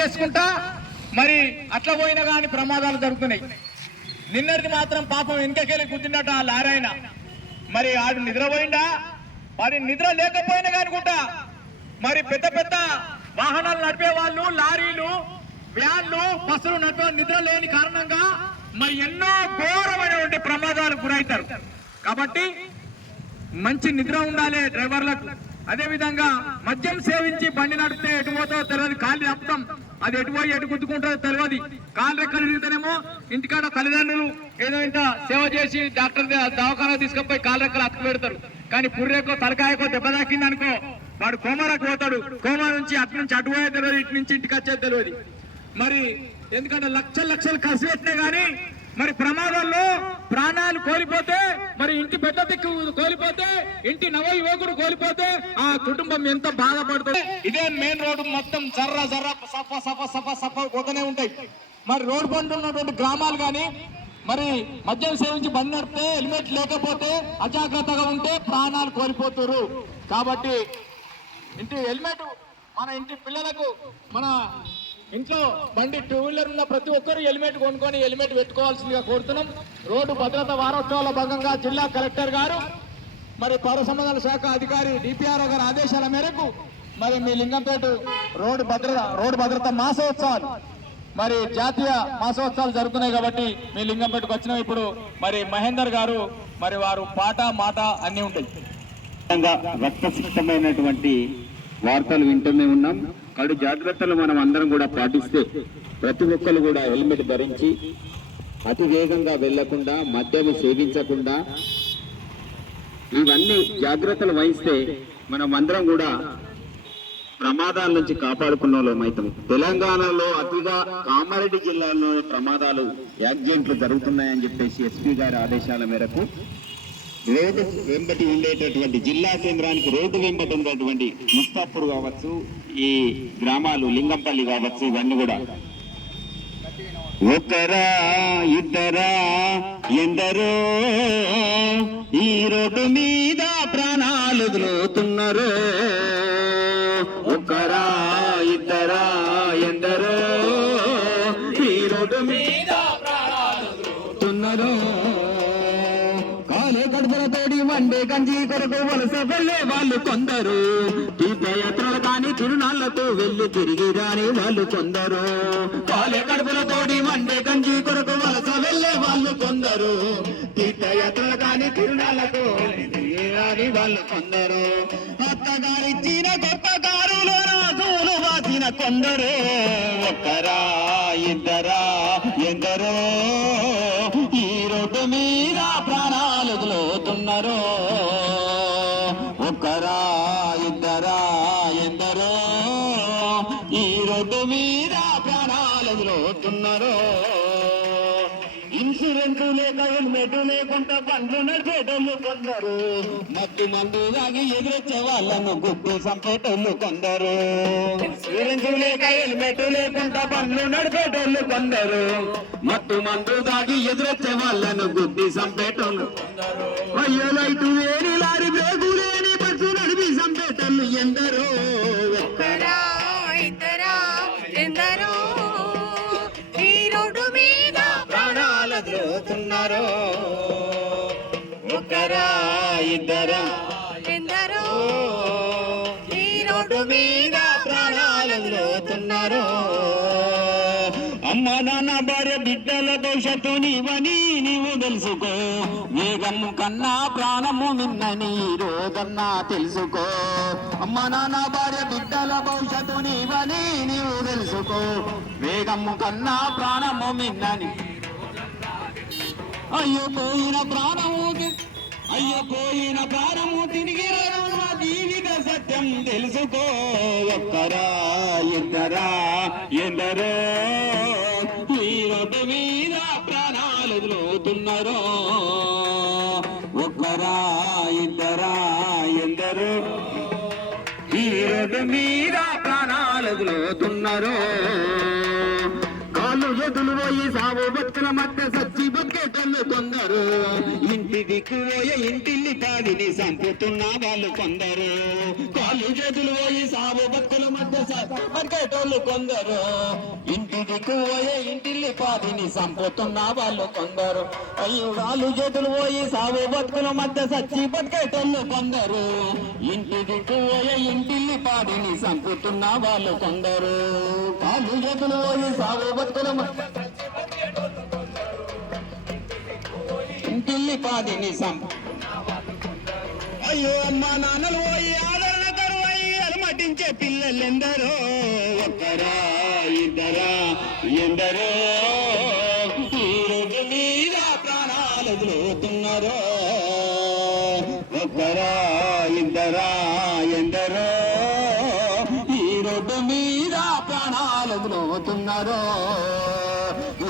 చేసుకుంటా మరి అట్లా పోయినా కానీ ప్రమాదాలు జరుగుతున్నాయి. నిన్నటిది మాత్రం పాపం వెనుకకెళ్ళి గుద్దినట్టు ఆ లారైన మరి ఆడు నిద్రపోయిందా, మరి నిద్ర లేకపోయినా కానుకుంటా మరి పెద్ద పెద్ద వాహనాలు నడిపే వాళ్ళు, లారీలు, వ్యాన్లు, బస్సులు నడిపే నిద్ర లేని కారణంగా మరి ఎన్నో ఘోరమైనటువంటి ప్రమాదాలకు గురవుతారు. కాబట్టి మంచి నిద్ర ఉండాలి డ్రైవర్లకు. అదే విధంగా మద్యం సేవించి బండి నడిపితే ఎటు పోతుందో తెలియదు, కాళ్ళు తప్పుతాం, అది ఎటు పోయి ఎటు గుద్దుకుంటుందో తెలియదు. కాళ్ళు రెక్కలు తిరిగితేనేమో ఇంటికాడ తల్లిదండ్రులు ఏదో ఇంత సేవ చేసి డాక్టర్ దవాఖానా తీసుకుపోయి కాళ్ళు రెక్కలు అతుకు పెడతారు. కానీ పుర్రెకో తలకాయకో దెబ్బ తాకింది అనుకో వాడు కోమాలకు పోతాడు. కోమా నుంచి అటు నుంచి అటు పోయే తెలియదు, ఇటు నుంచి ఇంటికి వచ్చేది తెలియదు. మరి ఎందుకంటే లక్షలు ఖర్చు పెట్టినా కానీ మరి ప్రమాదాల్లో ప్రాణాలు కోల్పోతే, మరి ఇంటి బిడ్డ దిక్కు కోల్పోతే, ఇంటి నవ యువకుడు కోల్పోతే ఆ కుటుంబం ఎంత బాధపడుతుంది. ఇదే మెయిన్ రోడ్డు మొత్తం జర్ర జర్ర సఫ సఫ సఫ సఫ పోతూనే ఉంటాయి. మరి రోడ్డు బండ్ ఉన్నటువంటి గ్రామాలు కానీ మరి మద్యం సేవించి బండి నడిపితే హెల్మెట్ లేకపోతే అజాగ్రత్తగా ఉంటే ప్రాణాలు కోల్పోతారు. కాబట్టి ఇంటి హెల్మెట్ మన ఇంటి పిల్లలకు, మన ఇంట్లో బండి టూ వీలర్ ఉన్న ప్రతి ఒక్కరు హెల్మెట్ కొనుక్కొని హెల్మెట్ పెట్టుకోవాల్సిందిగా కోరుతున్నాం. రోడ్డు భద్రతా వారోత్సవాల భాగంగా జిల్లా కలెక్టర్ గారు మరి పౌర సంబంధాల శాఖ అధికారి డిపిఆర్ఓ గారి ఆదేశాల మేరకు మరి మీ లింగంపేట రోడ్డు భద్రతా మాసోత్సవాలు, మరి జాతీయ మాసోత్సవాలు జరుగుతున్నాయి. కాబట్టి మీ లింగంపేటకు వచ్చిన ఇప్పుడు మరి మహేందర్ గారు మరి వారు పాట మాట అన్ని ఉంటాయి. రక్తసిక్తమైనటువంటి వార్తలు వింటూనే ఉన్నాం. కడు జాగ్రత్తలు మనం అందరం కూడా పాటిస్తే ప్రతి ఒక్కరు కూడా హెల్మెట్ ధరించి అతి వేగంగా వెళ్లకుండా, మద్యాన్ని సేవించకుండా ఇవన్నీ జాగ్రత్తలు వహిస్తే మనం అందరం కూడా ప్రమాదాల నుంచి కాపాడుకున్న వాళ్ళం అవుతాం. తెలంగాణలో అతిగా కామారెడ్డి జిల్లాలోని ప్రమాదాలు, యాక్సిడెంట్లు జరుగుతున్నాయని చెప్పేసి ఎస్పీ గారి ఆదేశాల మేరకు రోడ్డు వెంబటి ఉండేటటువంటి జిల్లా కేంద్రానికి రోడ్డు వెంబటి ఉండేటువంటి ముస్తాపూర్ కావచ్చు, ఈ గ్రామాలు లింగంపల్లి కావచ్చు, ఇవన్నీ కూడా ఒకరా ఇద్దరా ఎందరో ఈ రోడ్డు మీద ప్రాణాలు వదులుతున్నారు. ఒకరా ఇద్దరా ఎందరో ఈ రోడ్డు మీద ప్రాణాలు వదులుతున్నారు. కడుపులతోడి వండే గంజి కొరకు వలస వెళ్లే వాళ్ళు కొందరు, తీర్థయాత్రలు కాని తిరునాళ్లతో వెళ్లి తిరిగి రాని వాళ్ళు కొందరు. కాలే కడుపులతోడి వండే గంజి కొరకు వలస వెళ్లే వాళ్ళు కొందరు, తీర్థయాత్రలు కాని తిరునాళ్లతో తిరిగి రాని వాళ్ళు కొందరు. అత్తగారిచ్చిన గొప్ప కారులో రాజులు వాసిన కొందరు. ఒక్కరా ఇద్దరా ఎందరో ఈ రోడ్డు మీద ప్రాణాలు వదులుతున్నారు. ఒక్కరా ఇద్దరా ఎందరో ఈ రోడ్డు మీద ప్రాణాలు వదులుతున్నారు. ఇన్సూరెన్స్ లేక హెల్మెట్ లేకుండా బండ్లు నడిపేటోళ్ళు కొందరు, మత్తు మందు తాగి ఎదురొచ్చే వాళ్ళను గుడ్డు సంపేటోళ్ళు కొందరు. ఇన్సూరెన్స్ లేక హెల్మెట్ లేకుండా బండ్లు నడిపేటోళ్ళు కొందరు, మత్తు మందు తాగి ఎదురొచ్చే వాళ్ళను గుడ్డి సంపేటోళ్ళు కొందరు. అయ్యో లైటు లేని లారీ బ్రేకు లేని బస్సు నడిపి సంపేటోళ్ళు ఎందరో. ఒక్కరా ఇద్దరా ఎందరో ఈ రోడ్డు మీద ప్రాణాలు వదులుతున్నారు. ఒకరా ఇద్దరా ఎందరో ఈ రోడ్డు మీద ప్రాణాలు వదులుతున్నారు. అమ్మ నాన్న భార్య బిడ్డల భవిష్యత్తు నీవని నీవు తెలుసుకో, వేగము కన్నా ప్రాణము మిన్నని రోజన్నా తెలుసుకో. అమ్మ నాన్న భార్య బిడ్డల భవిష్యత్తు నీవని నీవు తెలుసుకో, వేగము కన్నా ప్రాణము మిన్నని. అయ్యో పోయిన ప్రాణము తిరిగి రాను జీవిత సత్యం తెలుసుకో. ఒక్కరా ఇద్దరా ఎందరో ఈ రోడ్డు మీద ప్రాణాలు వదులుతున్నారు. ఒక్కరా ఇద్దరా ఎందరో ఈ రోడ్డు మీద ప్రాణాలు వదులుతున్నారు. కాళ్ళు ఎదులు పోయి సాగు బతుకుల మధ్య సచ్చి బతికేటోళ్ళు కొందరు ఇంటి దిక్కుపోయే ఇంటిల్లి పాదిని చంపుతున్న వాళ్ళు కొందరు కాళ్ళు చేతులు పోయి సాగు బతుకుల మధ్య సచ్చి బతికేటోళ్ళు కొందరు ఇంటి దిక్కుపోయే ఇంటిల్లి పాదిని చంపుతున్న వాళ్ళు కొందరు అయ్యో కాళ్ళు చేతులు పోయి సాగు బతుకుల మధ్య సచ్చి బతికేటోళ్ళు కొందరు ఇంటి దిక్కుపోయే ఇంటిల్లి పాదిని చంపుతున్న వాళ్ళు కొందరు కాళ్ళు చేతులు పోయి సాగు బతుకుల మధ్య ఇంటిల్లి పాదిని అయ్యో అమ్మా నాన్నలు పోయి ఆదరణ కరువై అలమటించే పిల్లలెందరో ఒక్కరా ఇద్దరా ఎందరో ఈ రోడ్డు మీద ప్రాణాలు వదులుతున్నారో ఒక్కరా ఇద్దరా ఎందరో ఈ రోడ్డు మీద ప్రాణాలు వదులుతున్నారో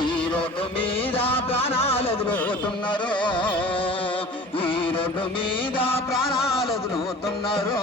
ఈ రోడ్డు మీద ప్రాణాలు వదులుతున్నారో ఈ రోడ్డు మీద ప్రాణాలు వదులుతున్నారో